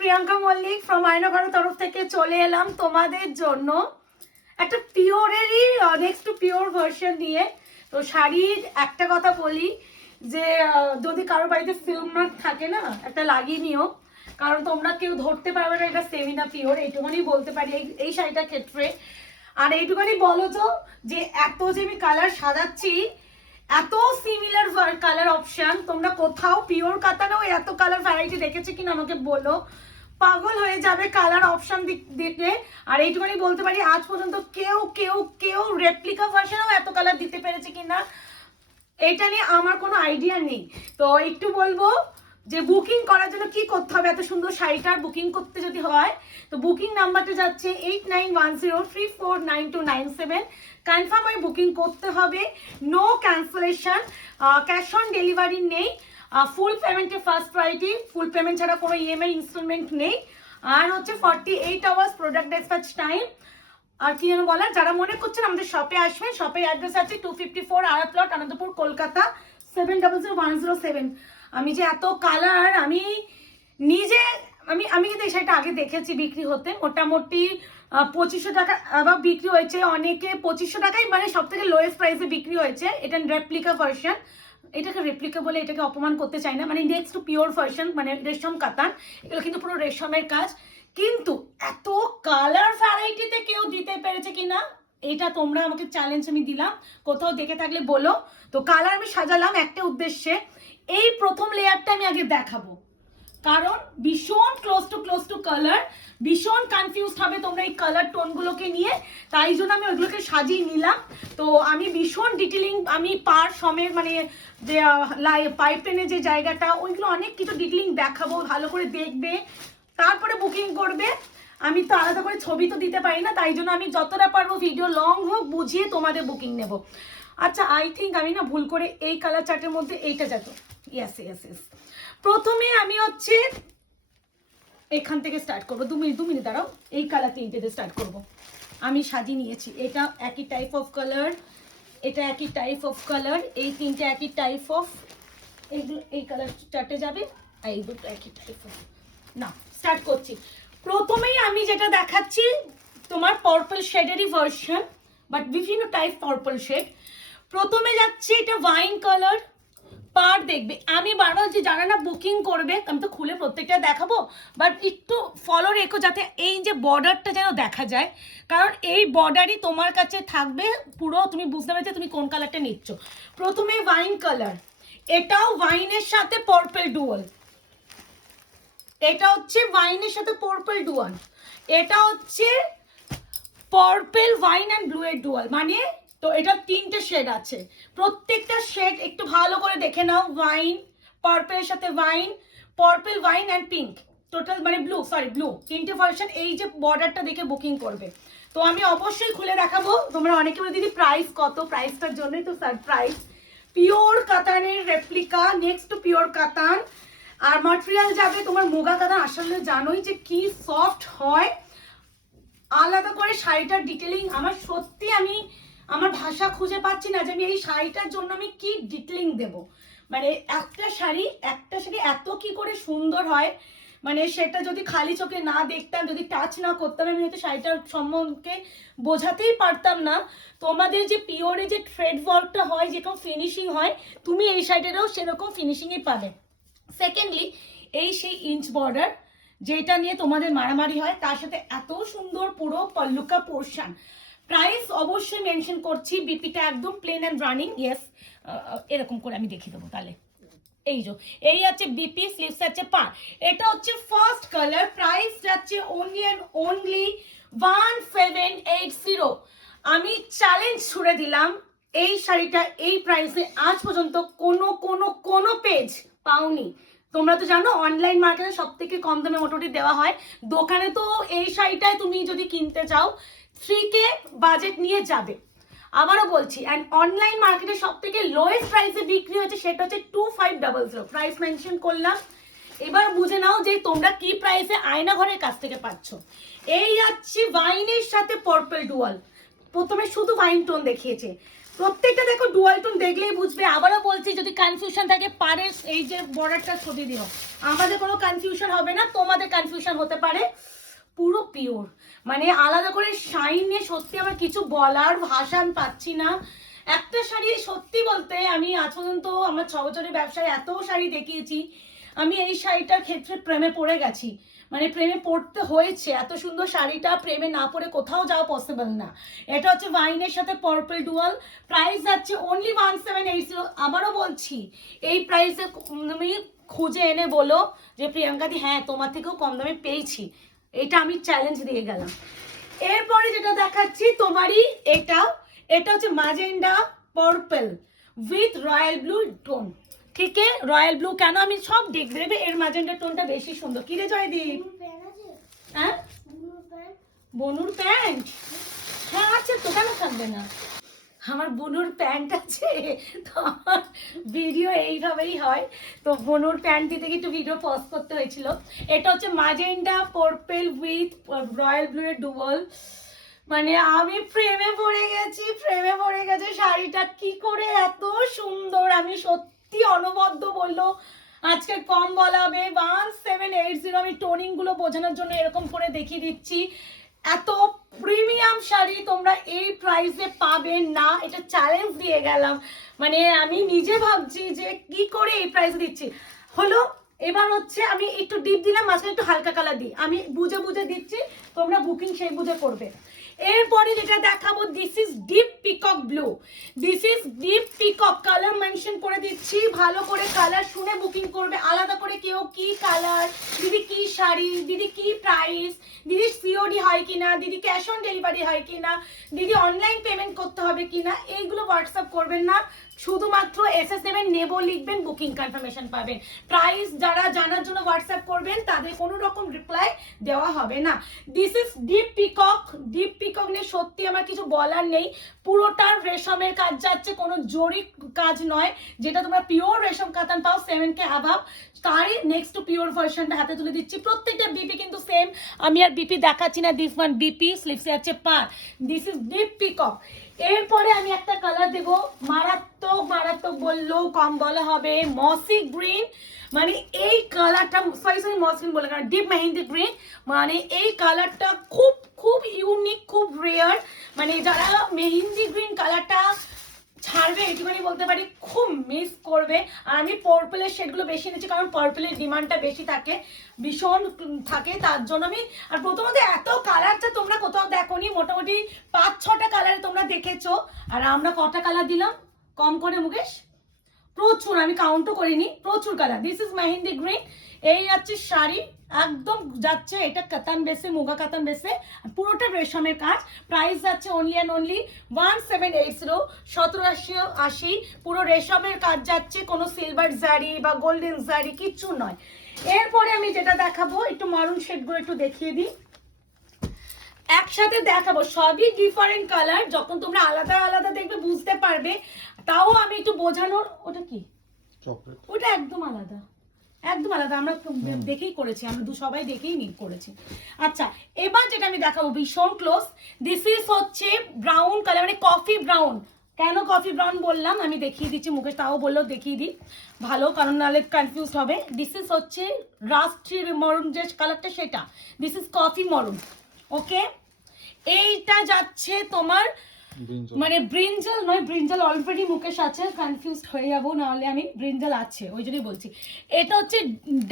Priyanka Mallick from আয়নাঘরের তরফ থেকে চলে এলাম তোমাদের জন্য একটা পিওরেরই নেক্সট টু পিওর ভার্সন নিয়ে। তো শাড়ির একটা কথা বলি যে যদি কারোর বাড়িতে ফিল্ম মার্ক থাকে না, একটা লাগিয়ে নিও, কারণ তোমরা কেউ ধরতে পারবে না এটা সেমি না পিওর, এইটুকুনি বলতে পারি এই শাড়িটার ক্ষেত্রে। আর এইটুকুনি বলো তো যে এত যে আমি কালার সাজাচ্ছি, এত সিমিলার কালার অপশন, তোমরা কোথাও পিওর কাতানেও এত কালার ভ্যারাইটি দেখেছো কিনা আমাকে বলো। পাগল হয়ে যাবে কালার অপশন দিতে। আর এইটুকুনি বলতে পারি আজ পর্যন্ত কেউ কেউ কেউ রেপ্লিকা ভার্সনেও এত কালার দিতে পেরেছে কিনা এটা নিয়ে আমার কোনো আইডিয়া নেই। তো একটু বলবো যে বুকিং করার জন্য কি করতে হবে, এত সুন্দর শাড়িটার বুকিং করতে যদি হয় তো বুকিং নাম্বারটা যাচ্ছে 8910349297। কনফার্ম হয়ে বুকিং করতে হবে, no cancellation, cash on delivery নেই, ফুল পেমেন্টে ফার্স্ট প্রায়োরিটি, ফুল পেমেন্ট ছাড়া কোনো ইএমআই ইনস্টলমেন্ট নেই। আর হচ্ছে 48 আওয়ার্স প্রোডাক্ট ডিসপ্যাচ টাইম। আর কি যেন বলার, যারা মনে করছেন আমাদের শপে আসবেন, শপের অ্যাড্রেস আছে 254 আরা প্লট, আনন্দপুর, কলকাতা 700107। আমি যে এত কালার আমি নিজে আমি কিন্তু এই শাড়িটা আগে দেখেছি বিক্রি হতে, মোটামুটি 2500 টাকা আবার বিক্রি হয়েছে, অনেকে 2500 টাকাই মানে সব থেকে লোয়েস্ট প্রাইসে বিক্রি হয়েছে। এটা রেপ্লিকা ভার্সন, এটাকে রেপ্লিকা বলে এটাকে অপমান করতে চাই না, মানে নেক্সট টু পিওর ভার্সন, মানে রেশম কাতান, এগুলো কিন্তু পুরো রেশমের কাজ। কিন্তু এত কালার ভ্যারাইটিতে কেউ দিতে পেরেছে কিনা এটা তোমরা আমাকে চ্যালেঞ্জ আমি দিলাম, কোথাও দেখে থাকলে বলো। তো কালার আমি সাজালাম একটা উদ্দেশ্যে, এই প্রথম লেয়ারটা আমি আগে দেখাবো, কারণ ভীষণ ক্লোজ টু কালার, ভীষণ কনফিউজড হবে তোমরা এই কালার টোনগুলোকে নিয়ে, তাই জন্য আমি ওইগুলোকে সাজিয়ে নিলাম। তো আমি ভীষণ ডিটেলিং, আমি পার সমেত মানে যে পাইপেনের যে জায়গাটা ওইগুলো অনেক কিছু ডিটেলিং দেখাবো, ভালো করে দেখবে তারপরে বুকিং করবে। আমি তো আলাদা করে ছবি তো দিতে পারি না, তাই জন্য আমি যতটা পারবো ভিডিও লং হোক বুঝিয়ে তোমাদের বুকিং নেব। আচ্ছা, আই থিঙ্ক আমি না ভুল করে এই কালার চার্টের মধ্যে এইটা যেত, ইয়েস ইয়েস ইয়েস। প্রথমে আমি হচ্ছে এখান থেকে স্টার্ট করবো, 2 মিনিট দাঁড়াও, এই কালার তিনটেতে স্টার্ট করব। আমি সাজিয়ে নিয়েছি, এটা একই টাইপ অফ কালার, এটা একই টাইপ অফ কালার, এই তিনটে একই টাইপ অফ, এইগুলো এই কালার চার্টে যাবে, আর এই দুটো একই টাইপ অফ। না, স্টার্ট করছি। প্রথমেই আমি যেটা দেখাচ্ছি তোমার পার্পল শেডেরই ভার্সন, বাট বিভিন্ন টাইপ পার্পল শেড। প্রথমে যাচ্ছে এটা ওয়াইন কালার, পার দেখবে আমি বারবার যে যারা না বুকিং করবে, আমি তো খুলে প্রত্যেকটা দেখাবো, বাট একটু ফলো রেখো যাতে এই যে বর্ডারটা যেন দেখা যায়, কারণ এই বর্ডারই তোমার কাছে থাকবে পুরো, তুমি বুঝতে পারছো তুমি কোন কালারটা নিচ্ছ। প্রথমে ওয়াইন কালার, এটাও ওয়াইনের সাথে পার্পল ডুয়াল, এটা হচ্ছে ওয়াইনের সাথে পার্পল ডুয়াল, এটা হচ্ছে পার্পল ওয়াইন অ্যান্ড ব্লু এর ডুয়াল, মানে তো এটা তিনটে শেড আছে, প্রত্যেকটা শেড একটু ভালো করে দেখে নাও। ওয়াইন, পার্পলের সাথে wine, purple wine and pink, total মানে ব্লু, সরি ব্লু, তিনটে ভার্সন। এই যে বর্ডারটা দেখে বুকিং করবে। তো আমি অবশ্যই খুলে দেখাবো, তোমরা অনেকে বলে দিদি প্রাইস কত, প্রাইসটার জন্যই তো সারপ্রাইজ। পিওর কাতানের replica, next to pure Katan. আর ম্যাটেরিয়াল যাবে তোমার মুগা কাতান, আসলে জানোই যে কি সফট হয়। আলাদা করে শাড়িটার ডিটেলিং আমার সত্যি আমি আমার ভাষা খুঁজে পাচ্ছি না যে আমি এই শাড়িটার জন্য আমি কি ডিটেলিং দেব। মানে একটা শাড়ি এত কি করে সুন্দর হয়, মানে সেটা যদি খালি চোখে না দেখতাম, যদি টাচ না করতাম, আমি হয়তো শাড়িটার সম্বন্ধে বোঝাতেই পারতাম না। তোমাদের যে পিওরে যে থ্রেড ওয়ার্কটা হয়, যেরকম ফিনিশিং হয়, তুমি এই শাড়িটারও সেরকম ফিনিশিংই পাবে। সেকেন্ডলি এই সেই ইঞ্চ বর্ডার যেটা নিয়ে তোমাদের মারামারি হয়, তার সাথে এত সুন্দর পুরো পল্লুকা পোর্শন। প্রাইস অবশ্যই মেনশন করছি, বিপিটা একদম প্লেন অ্যান্ড রানিং, ইয়েস এরকম করে আমি দেখিয়ে দেবো তাহলে। এই যে এই আছে বিপি, স্লিভস আছে পার, এটা হচ্ছে ফার্স্ট কালার, প্রাইস যাচ্ছে অনলি 1780। আমি চ্যালেঞ্জ ছুড়ে দিলাম, এই শাড়িটা এই প্রাইসে আজ পর্যন্ত কোনো পেজ পাওনি। তোমরা তো জানো অনলাইন মার্কেটে সব থেকে কম দামে মোটামুটি দেওয়া হয়, দোকানে তো এই শাড়িটায় তুমি যদি কিনতে চাও 3K বাজেট নিয়ে যাবে। আবারও বলছি, অ্যান্ড অনলাইন মার্কেটে সব থেকে লোয়েস্ট প্রাইসে বিক্রি হচ্ছে, সেটা হচ্ছে 2500, প্রাইস মেনশন করলাম। এবার বুঝে নাও যে তোমরা কি প্রাইসে আয়না ঘরের কাছ থেকে পাচ্ছ। এই যাচ্ছে ওয়াইনের সাথে পার্পল ডুয়াল, প্রথমে শুধু ওয়াইন টোন দেখিয়েছে, প্রত্যেকটা দেখো ডুয়াল টোন দেখলেই বুঝবে। আবারও বলছি যদি কনফিউশন থাকে পারে এই যে বর্ডারটা ছবি দিও, আমাদের কোনো কনফিউশন হবে না, তোমাদের কনফিউশন হতে পারে। পুরো পিওর, মানে আলাদা করে শাইন নিয়ে সত্যি আমার কিছু বলার ভাষা আমি পাচ্ছি না। একটা শাড়ি সত্যি বলতে আমি আজ পর্যন্ত আমার 6 বছরের ব্যবসায় এত শাড়ি দেখিয়েছি, আমি এই শাড়িটার ক্ষেত্রে প্রেমে পড়ে গেছি, মানে প্রেমে পড়তে হয়েছে। এত সুন্দর শাড়িটা প্রেমে না পড়ে কোথাও যাওয়া পসিবল না। এটা হচ্ছে ওয়াইনের সাথে পার্পল ডুয়াল, প্রাইস যাচ্ছে অনলি 1780। আবারও বলছি এই প্রাইসে তুমি খুঁজে এনে বলো যে প্রিয়াঙ্কাদি হ্যাঁ তোমার থেকেও কম দামে পেয়েছি, এটা আমি চ্যালেঞ্জ দিয়ে গেলাম। এরপরে যেটা দেখাচ্ছি তোমারই এটা, এটা হচ্ছে magenta purple with royal blue tone. ঠিক আছে, রয়্যাল ব্লু কেন আমি সব দেখবে, এর ম্যাজেন্ডা টোনটা বেশি সুন্দর। কি রে জয়দীপ? হ্যাঁ বনুর প্যান্ট, হ্যাঁ আছে তো, কেন থাকবে না? আমার বনুর প্যান্ট আছে, তো আমার ভিডিও এইভাবেই হয়, তো বনুর প্যান্ট দিতে গিয়ে একটু ভিডিও পজ করতে হয়েছিল। এটা হচ্ছে magenta purple with royal blue এর ডুয়াল, মানে আমি প্রেমে পড়ে গেছি, প্রেমে পড়ে গেছে। শাড়িটা কি করে এত সুন্দর, আমি সত্যি অনবদ্য বললো আজকে কম বলা হবে 1780। আমি টোনিং গুলো বোঝানোর জন্য এরকম করে দেখিয়ে দিচ্ছি। এত প্রিমিয়াম শাড়ি তোমরা এই প্রাইসে পাবে না, এটা চ্যালেঞ্জ দিয়ে গেলাম। মানে আমি নিজে ভাবছি যে কি করে এই প্রাইসে দিচ্ছি। হলো এবার হচ্ছে আমি একটু ডিপ দিলাম, মাঝখানে একটু হালকা কালার দিই, আমি বুঝে বুঝে দিচ্ছি, তোমরা বুকিং সেই বুঝে করবে। এরপরে যেটা দেখাবো this is deep peacock blue, this is deep peacock, colour mention করে দিচ্ছি, ভালো করে কালার শুনে বুকিং করবে। আলাদা করে কেউ কি কালার, দিদি কি শাড়ি, দিদি কি প্রাইস, দিদি সিওডি হয় কিনা, দিদি ক্যাশ অন ডেলিভারি হয় কিনা, দিদি অনলাইন পেমেন্ট করতে হবে কিনা, এইগুলো হোয়াটসঅ্যাপ করবেন না, শুধুমাত্র SS7 নেবো লিখবেন, বুকিং কনফার্মেশন পাবেন। প্রাইস যারা জানার জন্য হোয়াটসঅ্যাপ করবেন তাদের কোনো রকম রিপ্লাই দেওয়া হবে না। This is deep peacock, deep peacock নিয়ে সত্যি আমার কিছু বলার নেই, পুরোটা রেশমের কাজ যাচ্ছে, কোনো জরি কাজ নয়, যেটা তোমরা পিওর রেশম কাতান পাও 7K অ্যাভাব, তারই নেক্সট টু পিওর ভার্সনটা হাতে তুলে দিচ্ছি। প্রত্যেকটা বিপি কিন্তু সেম, আমি আর বিপি দেখাচ্ছি না, দিস ওয়ান বিপি, স্লিপসে আছে পার, দিস ইজ ডিপ পিকক। এরপরে আমি একটা কালার দেবো, মারাত্মক মারাত্মক বললেও কম বলা হবে, মসি গ্রিন, মানে এই কালারটা সরি মসি গ্রিন বলে কারণ ডিপ মেহেন্দি গ্রিন, মানে এই কালারটা খুব খুব ইউনিক, খুব রেয়ার, মানে যারা মেহেন্দি গ্রিন কালারটা ছাড়বে একটুখানি বলতে পারি খুব মিস করবে। আর আমি পার্পলের শেডগুলো বেশি নিচ্ছি কারণ পার্পলের ডিমান্ডটা বেশি থাকে, ভীষণ থাকে, তার জন্য আমি। আর প্রথমত এত কালারটা তোমরা কোথাও দেখোনি, মোটামুটি 5-6টা কালারে তোমরা দেখেছো, আর আমরা কটা কালার দিলাম কম করে মুকেশ? প্রচুর, আমি কাউন্টও করিনি, প্রচুর colour. This is mehendi green, এই যাচ্ছে শাড়ি, একদম যাচ্ছে এটা কাতান বেসে, মুগা কাতান বেসে, পুরোটা রেশমের কাজ। প্রাইস যাচ্ছে অনলি অ্যান্ড অনলি 1780, 1780, পুরো রেশমের কাজ যাচ্ছে, কোনো সিলভার জারি বা গোল্ডেন জারি কিচ্ছু নয়। এরপরে আমি যেটা দেখাবো একটু মারুন শেডগুলো একটু দেখিয়ে দিই, একসাথে দেখাবো, সবই ডিফারেন্ট কালার, যখন তোমরা আলাদা আলাদা দেখবে বুঝতে পারবে, তাও আমি একটু বোঝানোর। ওটা কি? ওটা একদম আলাদা, একদম আলাদা, আমরা দেখেই করেছি, আমরা সবাই দেখেই করেছি। আচ্ছা এবার যেটা আমি দেখাবো ভীষণ ক্লোজ, দিস ইজ হচ্ছে ব্রাউন কালার, মানে কফি ব্রাউন। কেন কফি ব্রাউন বললাম আমি দেখিয়ে দিচ্ছি, মুখে তাও বললো দেখিয়ে দিই ভালো, কারণ নাহলে কনফিউজ হবে। দিস ইজ হচ্ছে রাস্ট্রি মরুন যে কালারটা সেটা, দিস ইজ কফি মরুন। ওকে, এইটা যাচ্ছে তোমার মানে ব্রিঞ্জাল নয়, ব্রিঞ্জাল অলরেডি মুকেশ আছে, কনফিউজ হয়ে যাবো নাহলে, আমি ব্রিঞ্জাল আছে ওই জন্যই বলছি। এটা হচ্ছে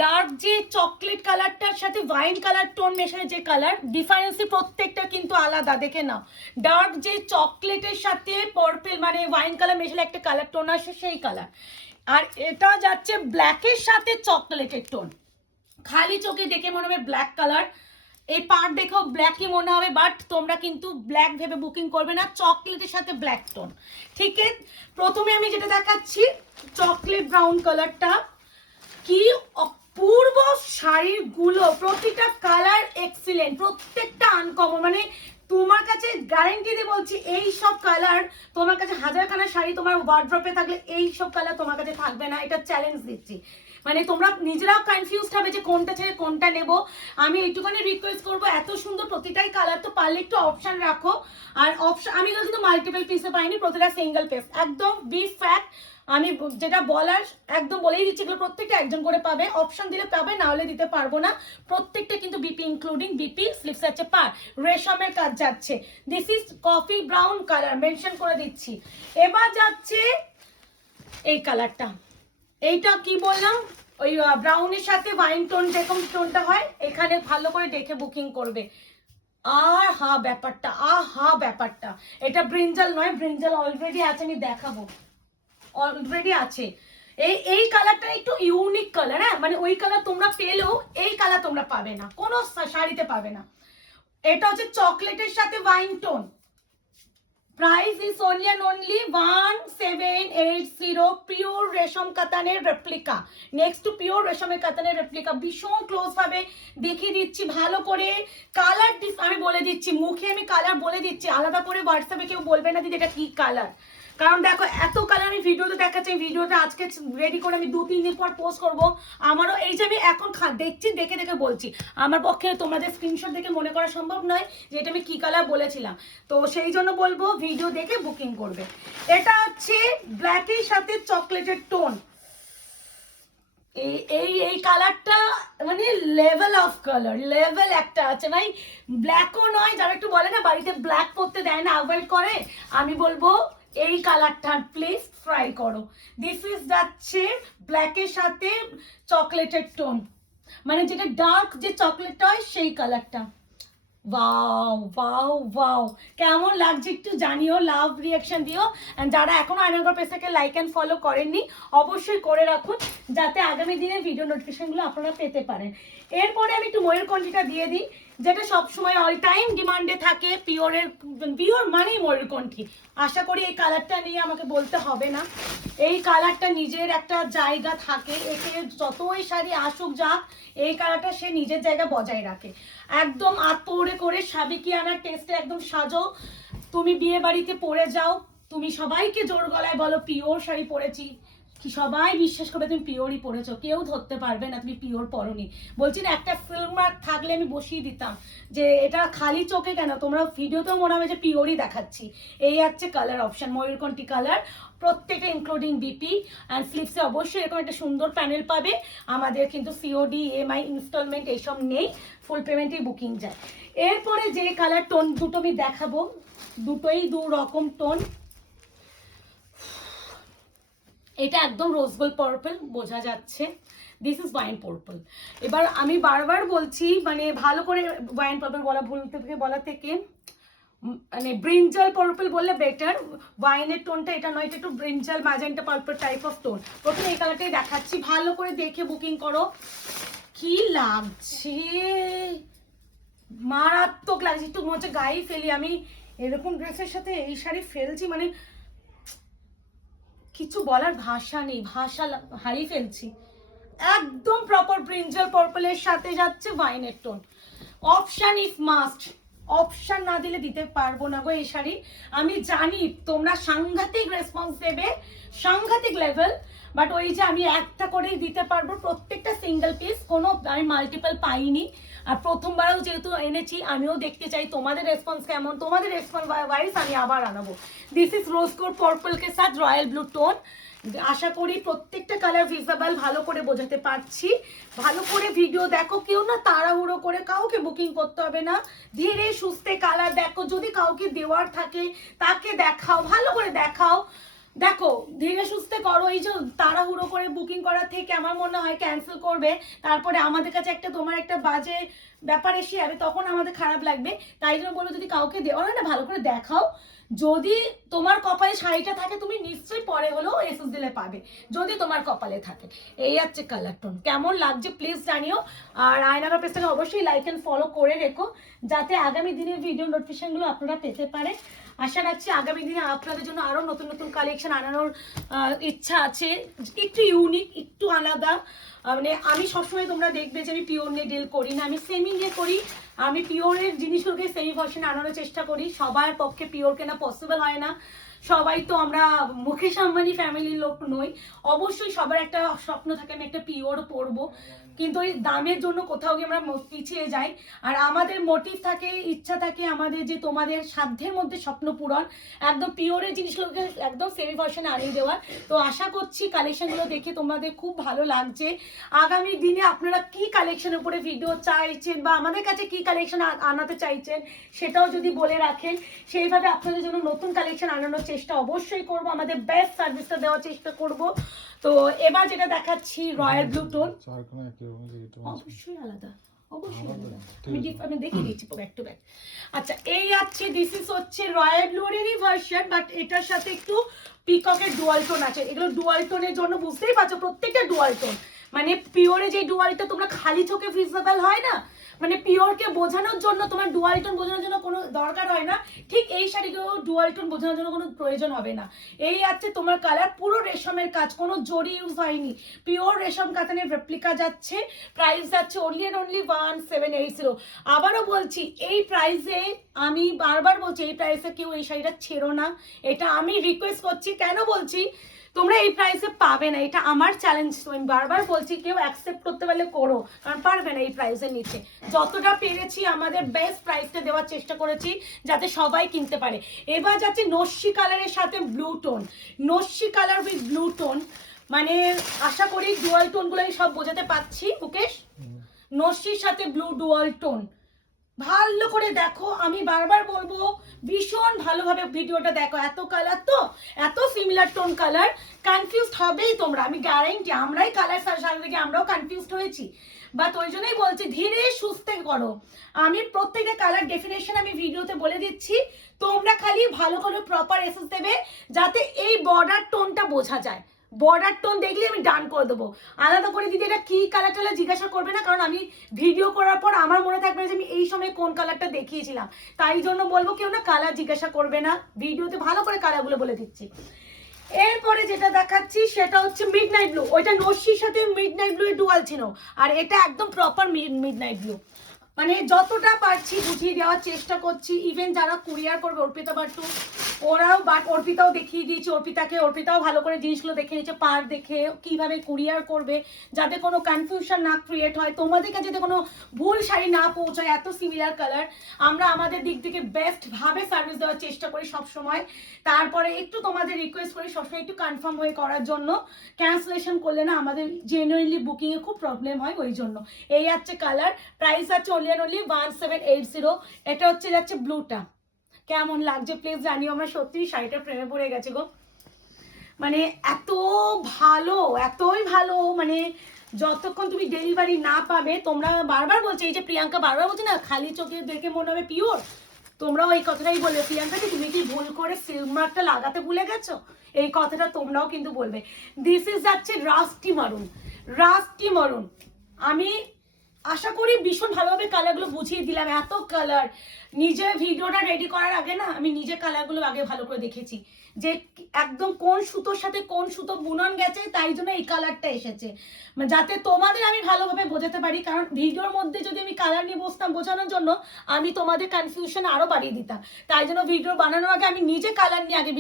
ডার্ক যে চকলেট কালারটার সাথে ওয়াইন কালার টোন মেশানো যে কালার, ডিফারেন্সই প্রত্যেকটা কিন্তু আলাদা, দেখে নাও। ডার্ক যে চকলেটের সাথে পার্পল মানে ওয়াইন কালার মেশালে একটা কালার টোন আসে, সেই কালার। আর এটা যাচ্ছে ব্ল্যাকের সাথে চকলেটের টোন, খালি চোখে দেখে মনে হবে ব্ল্যাক কালার, এই পার্ট দেখো ব্ল্যাকই মনে হবে, বাট তোমরা কিন্তু ব্ল্যাক ভেবে বুকিং করবে না, চকলেটের সাথে ব্ল্যাক টোন। ঠিক আছে, প্রথমে আমি যেটা দেখাচ্ছি চকলেট ব্রাউন কালারটা, কি অপূর্ব শাড়ির গুলো, প্রতিটা কালার এক্সিলেন্ট, প্রত্যেকটা আনকমন, মানে তোমার কাছে গ্যারান্টি দিয়ে বলছি এই সব কালার তোমার কাছে হাজারখানা শাড়ি তোমার ওয়ার্ড্রপে থাকলে এই সব কালার তোমার কাছে থাকবে না, এটা চ্যালেঞ্জ দিচ্ছি। মানে তোমরা নিজেরাও কনফিউজড হবে যে কোনটা ছেড়ে কোনটা নেব। আমি এইটুখানি রিকোয়েস্ট করবো, এত সুন্দর প্রতিটাই কালার, তো পারলে একটু অপশন রাখো। আর অপশন আমি কিন্তু মাল্টিপল পিসে পাইনি, প্রতিটা সিঙ্গেল পিস, একদম বি ফ্যাক্ট আমি যেটা বলার একদম বলেই দিচ্ছি, এগুলো প্রত্যেকটা একজন করে পাবে, অপশন দিলে পাবে, না হলে দিতে পারবো না। প্রত্যেকটা কিন্তু বিপি ইনক্লুডিং বিপি স্লিপস আছে পার, রেশমের কাজ যাচ্ছে। This is coffee brown colour, mention করে দিচ্ছি। এবার যাচ্ছে এই কালারটা, এইটা কি বললাম, ওই ব্রাউনের সাথে ওয়াইন টোন যেরকম টোনটা হয়, এখানে ভালো করে দেখে বুকিং করবে। আর হা ব্যাপারটা, ব্যাপারটা, এটা ব্রিঞ্জাল নয়, ব্রিঞ্জাল অলরেডি আছে, আমি দেখাবো, অলরেডি আছে। এই কালারটা একটু ইউনিক কালার, হ্যাঁ, মানে ওই কালার তোমরা পেলেও এই কালার তোমরা পাবে না, কোনো শাড়িতে পাবে না। এটা হচ্ছে চকলেটের সাথে wine tone. Price is only and only 1780, pure রেশম কাতানের রেপ্লিকা, নেক্সট টু পিওর রেশমের কাতানের রেপ্লিকা। ভীষণ ক্লোজ ভাবে দেখিয়ে দিচ্ছি ভালো করে, কালার আমি বলে দিচ্ছি, মুখে আমি কালার বলে দিচ্ছি, আলাদা করে হোয়াটসঅ্যাপে কেউ বলবে না দিদি এটা কি কালার, কারণ দেখো এত কালার আমি ভিডিওতে দেখাচ্ছি, ভিডিওতে আজকে রেডি করে আমি 2-3 দিন পর পোস্ট করবো। আমারও এই যে আমি এখন দেখছি, দেখে দেখে বলছি, আমার পক্ষে তোমাদের স্ক্রিনশট দেখে মনে করা সম্ভব নয় যে এটা আমি কি কালার বলেছিলাম, তো সেই জন্য বলবো ভিডিও দেখে বুকিং করবে। এটা হচ্ছে ব্ল্যাকের সাথে চকলেটের টোন, এই কালারটা মানে লেভেল অফ কালার, লেভেল একটা আছে ভাই, ব্ল্যাকও নয়, যারা একটু বলে না বাড়িতে ব্ল্যাক পরতে দেয় না, অ্যাভয়েড করে, আমি বলবো এই কালারটা প্লিজ ট্রাই করো। দিস ইজ যাচ্ছে ব্ল্যাকের সাথে চকলেটের টোন, মানে যেটা ডার্ক যে চকলেটটা হয় সেই কালারটা। ওয়াও ওয়াও ওয়াও, কেমন লাগছে একটু জানিও, লাভ রিয়াকশন দিও। যারা এখনো আয়নাগর পেজটাকে লাইক অ্যান্ড ফলো করেননি অবশ্যই করে রাখুন, যাতে আগামী দিনের ভিডিও নোটিফিকেশনগুলো আপনারা পেতে পারেন। এরপরে আমি একটু ময়ূরকণ্ঠীটা দিয়ে দিই, যেটা সবসময় অল টাইম ডিমান্ডে থাকে, পিওর মানেই ময়ূরকণ্ঠী। আশা করি এই কালারটা নিয়ে আমাকে বলতে হবে না, এই কালারটা নিজের একটা জায়গা থাকে, একে যতই শাড়ি আসুক যাক, এই কালারটা সে নিজের জায়গা বজায় রাখে। একদম আতপৌরে করে সাবেকিয়ানার টেস্টে একদম সাজো, তুমি বিয়ে বাড়িতে পরে যাও, তুমি সবাইকে জোর গলায় বলো পিওর শাড়ি পরেছি, কি সবাই বিশ্বাস করবে তুমি পিওরই পরেছো, কেউ ধরতে পারবে না তুমি পিওর পরনি। বলছি না একটা ফিল্ম মার্ক থাকলে আমি বসিয়ে দিতাম যে এটা খালি চোখে কেন, তোমরা ভিডিওতেও মনে হবে যে পিওরই দেখাচ্ছি। এই হচ্ছে কালার অপশন, ময়ূরকণ্ঠী কালার, প্রত্যেকটা ইনক্লুডিং বিপি অ্যান্ড স্লিপসে অবশ্যই এরকম একটা সুন্দর প্যানেল পাবে। আমাদের কিন্তু সিওডি EMI ইনস্টলমেন্ট এইসব নেই, ফুল পেমেন্টেই বুকিং যায়। এরপরে যে কালার টোন দুটো আমি দেখাবো, দুটোই দু রকম টোন। এটা একদম রোজ গোল্ড পার্পল বোঝা যাচ্ছে, দিস ইজ ওয়াইন পার্পল। এবার আমি বারবার বলছি, মানে ভালো করে ওয়াইন পার্পল বলা থেকে মানে ব্রিঞ্জাল পার্পল বললে বেটার, ওয়াইনের টোনটা এটা নয়, এটা একটু brinjal magenta purple type of tone. প্রথমে এই কালারটাই দেখাচ্ছি, ভালো করে দেখে বুকিং করো। কি লাগছে, মারাত্মক লাগছে, একটু মনে হচ্ছে গায়ে ফেলি, আমি এরকম ড্রেসের সাথে এই শাড়ি ফেলছি, মানে কিছু বলার ভাষা নেই, ভাষা হারিয়ে ফেলছি। একদম প্রপার ব্রিঞ্জাল পার্পলের সাথে যাচ্ছে ওয়াইনের tone. Option is must, option না দিলে দিতে পারবো না গো এই শাড়ি। আমি জানি তোমরা সাংঘাতিক রেসপন্স দেবে, সাংঘাতিক লেভেল, বাট ওই যে আমি একটা করেই দিতে পারবো, প্রত্যেকটা সিঙ্গেল পিস, কোনো আমি মাল্টিপল পাইনি। আর প্রথমবারও যেহেতু এনেছি, আমিও দেখতে চাই তোমাদের রেসপন্স কেমন, তোমাদের রেসপন্স ওয়াইজ আমি আবার আনাবো। This is rose gold purple কে সাথ রয়্যাল ব্লু টোন। আশা করি প্রত্যেকটা কালার ভিজিবল, ভালো করে বোঝাতে পারছি। ভালো করে ভিডিও দেখো, কেউ না তাড়াহুড়ো করে কাউকে বুকিং করতে হবে না, ধীরে সুস্থে কালার দেখো, যদি কাউকে দেওয়ার থাকে তাকে দেখাও, ভালো করে দেখাও, দেখো ধীরে সুস্থে করো। এই যে তাড়াহুড়ো করে বুকিং করার থেকে আমার মনে হয় ক্যান্সেল করবে, তারপরে আমাদের কাছে একটা তোমার একটা বাজে ব্যাপার এসে যাবে, তখন আমাদের খারাপ লাগবে। তাই জন্য বলবো যদি কাউকে দেওয়া হয় না, ভালো করে দেখাও। যদি তোমার কপালে শাড়িটা থাকে তুমি নিশ্চয়ই পরে হলেও এসএস দিলে পাবে, যদি তোমার কপালে থাকে। এই হচ্ছে কালার টোন, কেমন লাগছে প্লিজ জানিও। আর আয়নাগর পেজটাকে অবশ্যই লাইক অ্যান্ড ফলো করে রেখো, যাতে আগামী দিনের ভিডিও নোটিফিকেশনগুলো আপনারা পেতে পারে। আশা রাখছি আগামী দিনে আপনাদের জন্য আরও নতুন নতুন কালেকশন আনানোর ইচ্ছা আছে, একটু ইউনিক, একটু আলাদা। মানে আমি সবসময় তোমরা দেখবে যে আমি পিওর নিয়ে ডিল করি না, আমি সেমি নিয়ে করি। আমি পিওরের জিনিসগুলোকে সেমি ভার্সনে আনানোর চেষ্টা করি, সবার পক্ষে পিওর কেনা পসিবল হয় না। সবাই তো আমরা মুকেশ আম্বানি ফ্যামিলির লোক নই। অবশ্যই সবার একটা স্বপ্ন থাকে আমি একটা পিওর পরবো, কিন্তু ওই দামের জন্য কোথাও গিয়ে আমরা পিছিয়ে যাই। আর আমাদের মোটিভ থাকে, ইচ্ছা থাকে আমাদের যে তোমাদের সাধ্যের মধ্যে স্বপ্ন পূরণ, একদম পিওরের জিনিসগুলোকে একদম সেমি ভার্সনে আনিয়ে দেওয়ার। তো আশা করছি কালেকশনগুলো দেখে তোমাদের খুব ভালো লাগছে। আগামী দিনে আপনারা কি কালেকশনের উপরে ভিডিও চাইছেন বা আমাদের কাছে কি কালেকশন আনাতে চাইছেন সেটাও যদি বলে রাখেন, সেইভাবে আপনাদের জন্য নতুন কালেকশন আনানোর চেষ্টা অবশ্যই করব, আমাদের বেস্ট সার্ভিসটা দেওয়ার চেষ্টা করব। তো এবার যেটা দেখাচ্ছি রয়্যাল ব্লু টোন, অবশ্যই আলাদা, অবশ্যই আলাদা, আমি দেখিয়ে দিচ্ছি ব্যাক টু ব্যাক। আচ্ছা এই আছে, দিস ইজ হচ্ছে রয়্যাল ব্লুরেরই ভার্সন, বাট এটার সাথে একটু পিককের ডুয়াল টোন আছে। এগুলো ডুয়াল টোনের জন্য বুঝতেই পারছো প্রত্যেকটা ডুয়াল টোন, মানে পিওরে যে ডুয়ালটা তোমরা খালি চোখে ভিজিবল হয় না, মানে পিওরকে বোঝানোর জন্য তোমার ডুয়াল টোন বোঝানোর জন্য কোনো দরকার হয় না, ঠিক এই শাড়িগুলো ডুয়াল টোন বোঝানোর জন্য কোনো প্রয়োজন হবে না। এই আছে তোমার কালার, পুরো রেশমের কাজ, কোনো জরি ইউজ হয়নি, পিওর রেশম কাতানের রেপ্লিকা যাচ্ছে। প্রাইস যাচ্ছে অনলি অ্যান্ড অনলি 1780। আবারও বলছি এই প্রাইসে, আমি বারবার বলছি এই প্রাইসে কেউ এই শাড়িটা ছেড়ো না, এটা আমি রিকোয়েস্ট করছি। কেন বলছি তোমরা এই প্রাইসে পাবে না, এটা আমার চ্যালেঞ্জ। আমি বারবার বলছি কেউ অ্যাকসেপ্ট করতে পারলে করো, কারণ পারবে না এই প্রাইসের নিচে। যতটা পেরেছি আমাদের বেস্ট প্রাইসটা দেওয়ার চেষ্টা করেছি যাতে সবাই কিনতে পারে। এবার যাচ্ছে নস্যি কালারের সাথে ব্লু টোন, নস্যি কালার উইথ ব্লু টোন, মানে আশা করি ডুয়াল টোনগুলো আমি সব বোঝাতে পারছি মুকেশ। নস্যির সাথে ব্লু ডুয়াল টোন, ভালো করে দেখো, আমি বারবার বলবো ভীষণ ভালোভাবে ভিডিওটা দেখো। এত কালার তো, এত সিমিলার টোন কালার, কনফিউজড হবেই তোমরা, আমি গ্যারান্টি। আমরাই কালার সাজানো থেকে আমরাও কনফিউজড হয়েছি, বাট ওই জন্যই বলছি ধীরে সুস্থে করো। আমি প্রত্যেকটা কালার ডেফিনেশন আমি ভিডিওতে বলে দিচ্ছি, তোমরা খালি ভালো করে প্রপার এসেস দেবে যাতে এই বর্ডার টোনটা বোঝা যায়। বর্ডার টোন দেখলে আমি ডান করে দেবো, আলাদা করে দিদি এটা কি কালার টালার জিজ্ঞাসা করবে না, কারণ আমি ভিডিও করার পর আমার মনে থাকবে যে আমি এই সময় কোন কালারটা দেখিয়েছিলাম, তাই জন্য বলবো কেউ না কালার জিজ্ঞাসা করবে না, ভিডিওতে ভালো করে কালারগুলো বলে দিচ্ছি। এরপরে যেটা দেখাচ্ছি সেটা হচ্ছে মিড নাইট ব্লু, ওইটা নস্যির সাথে মিড নাইট ব্লু ডুয়াল ছিল, আর এটা একদম প্রপার মিড নাইট ব্লু। মানে যতটা পারছি বুঝিয়ে দেওয়ার চেষ্টা করছি, ইভেন যারা কুরিয়ার করবে অর্পিতা বাট্টু ওরাও, বাট অর্পিতাও দেখিয়ে দিয়েছি, অর্পিতাও ভালো করে জিনিসগুলো দেখে নিচ্ছে, পার দেখে কিভাবে কুরিয়ার করবে যাতে কোনো কনফিউশন না ক্রিয়েট হয়, তোমাদের কাছে যাতে কোনো ভুল শাড়ি না পৌঁছায়। এত সিমিলার কালার, আমরা আমাদের দিক থেকে বেস্ট ভাবে সার্ভিস দেওয়ার চেষ্টা করি সব সময়। তারপরে একটু তোমাদের রিকোয়েস্ট করি সবসময় একটু কনফার্ম হয়ে করার জন্য, ক্যান্সেলেশন করলে না আমাদের জেনুইনলি বুকিং এ খুব প্রবলেম হয়, ওই জন্য। এই আছে কালার, প্রাইস আছে অনলি 1780। এটা হচ্ছে যাচ্ছে ব্লুটা, কেমন লাগছে প্লিজ জানিও। আমরা সত্যি শাড়িটা প্রেমে পড়ে গেছে গো, মানে এত ভালো, এতই ভালো, মানে যতক্ষণ তুমি ডেলিভারি না পাবে, তোমরা বারবার বলছো, এই যে প্রিয়াঙ্কা বারবার বলছে না খালি চোখে দেখে মনে হবে পিওর, তোমরাও এই কথাটাই বলবে প্রিয়াঙ্কা যে তুমি কি ভুল করে সিল্ক মার্কটা লাগাতে ভুলে গেছো, এই কথাটা তোমরাও কিন্তু বলবে। দিস ইজ যাচ্ছে রাস্টি মারুন, রাস্টি মারুন। আমি আশা করি ভীষণ ভালোভাবে কালারগুলো বুঝিয়ে দিলাম। এত কালার, নিজে ভিডিওটা রেডি করার আগে না আমি নিজে কালারগুলো আগে ভালো করে দেখেছি যে একদম কোন সুতোর সাথে কোন সুতো বুনন গেছে, তাই জন্য এই কালারটা এসেছে, যাতে তোমাদের আমি ভালোভাবে বোঝাতে পারি। কারণ ভিডিওর মধ্যে যদি আমি কালার নিয়ে বসতাম বোঝানোর জন্য, আমি তোমাদের কনফিউশন আরো বাড়িয়ে দিতাম। তাই জন্য ভিডিও বানানোর আগে আমি নিজে কালার নিয়ে আগে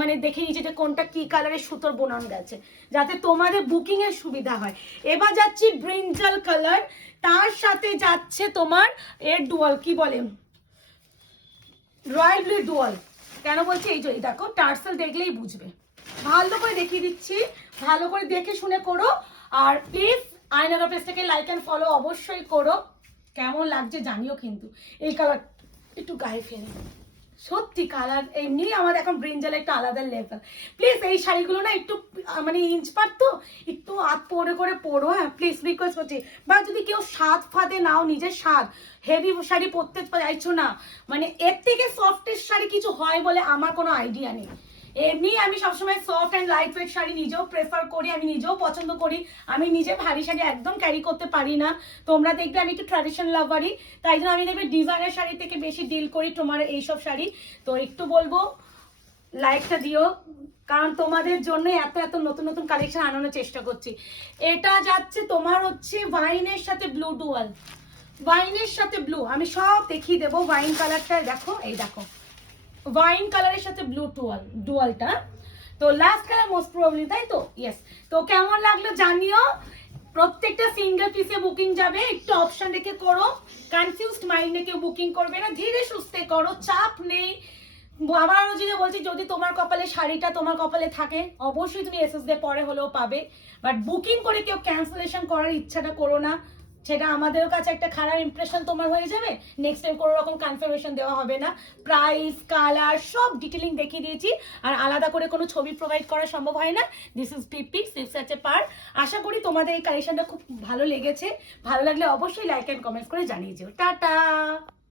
মানে দেখে নিয়েছি যে কোনটা কি কালারের সুতোর বুনন গেছে, যাতে তোমাদের বুকিং এর সুবিধা হয়। এবার যাচ্ছি ব্রিঞ্জাল কালার, তার সাথে যাচ্ছে তোমার এর ডুয়াল, কি বলে রয়্যাল ব্লু ডুয়াল। কেন বলছি এই যে দেখো টার্সেল দেখলেই বুঝবে, ভালো করে দেখিয়ে দিচ্ছি, ভালো করে দেখে শুনে করো। আর প্লিজ আয়নাগর পেজটাকে লাইক অ্যান্ড ফলো অবশ্যই করো। কেমন লাগছে জানিও কিন্তু। এই কালার একটু গায়ে ফেলে, সত্যি কালার এমনি আমার এখন ব্রিঞ্জাল একটা আলাদা লেভেল। প্লিজ এই শাড়িগুলো না একটু মানে ইঞ্চ পার তো একটু হাত পরে করে পরো, হ্যাঁ প্লিজ রিকোয়েস্ট করছি। বা যদি কেউ স্বাদ ফাঁদে নাও, নিজের স্বাদ, হেভি শাড়ি পরতে চাইছো না, মানে এর থেকে সফটের শাড়ি কিছু হয় বলে আমার কোনো আইডিয়া নেই। এমনি আমি সবসময় soft and light weight sari নিজেও প্রেফার করি, আমি নিজেও পছন্দ করি। আমি নিজে ভারী শাড়ি একদম ক্যারি করতে পারি না। তোমরা দেখবে আমি একটু ট্র্যাডিশনাল লাভারই, তাই জন্য আমি দেখবে ডিজাইনার শাড়ি থেকে বেশি ডিল করি তোমার এইসব শাড়ি। তো একটু বলবো লাইকটা দিও, কারণ তোমাদের জন্য এত এত নতুন নতুন কালেকশন আনানোর চেষ্টা করছি। এটা যাচ্ছে তোমার হচ্ছে ওয়াইনের সাথে ব্লু ডুয়াল, ওয়াইনের সাথে ব্লু, আমি সব দেখিয়ে দেবো। ওয়াইন কালারটা দেখো, এই দেখো ওয়াইন কালারের সাথে ব্লু ডুয়ালটা। তো লাস্ট কালার মোস্ট প্রবাবলি, তাই তো? ইয়েস। তো কেমন লাগলো জানিও। প্রত্যেকটা সিঙ্গেল পিসে বুকিং যাবে, একটু অপশন রেখে করো, কনফিউজড মাইন্ডে কেউ বুকিং করবে না, ধীরে সুস্থে করো, চাপ নেই। আবারও যদি বলছি, যদি তোমার কপালে শাড়িটা তোমার কপালে থাকে অবশ্যই তুমি এসএস ডে পরে হলেও পাবে, বাট বুকিং করে কেউ ক্যান্সেলেশন করার ইচ্ছাটা করো না, সেটা আমাদেরও কাছে একটা খারাপ ইমপ্রেশন তোমার হয়ে যাবে। নেক্সট টাইম কোনো রকম কনফার্মেশন দেওয়া হবে না। প্রাইস, কালার সব ডিটেলিং দেখিয়ে দিয়েছি, আর আলাদা করে কোনো ছবি প্রোভাইড করা সম্ভব হয় না। দিস ইজ 50 পার। আশা করি তোমাদের এই কালেকশনটা খুব ভালো লেগেছে। ভালো লাগলে অবশ্যই লাইক অ্যান্ড কমেন্টস করে জানিয়ে যেও। টাটা।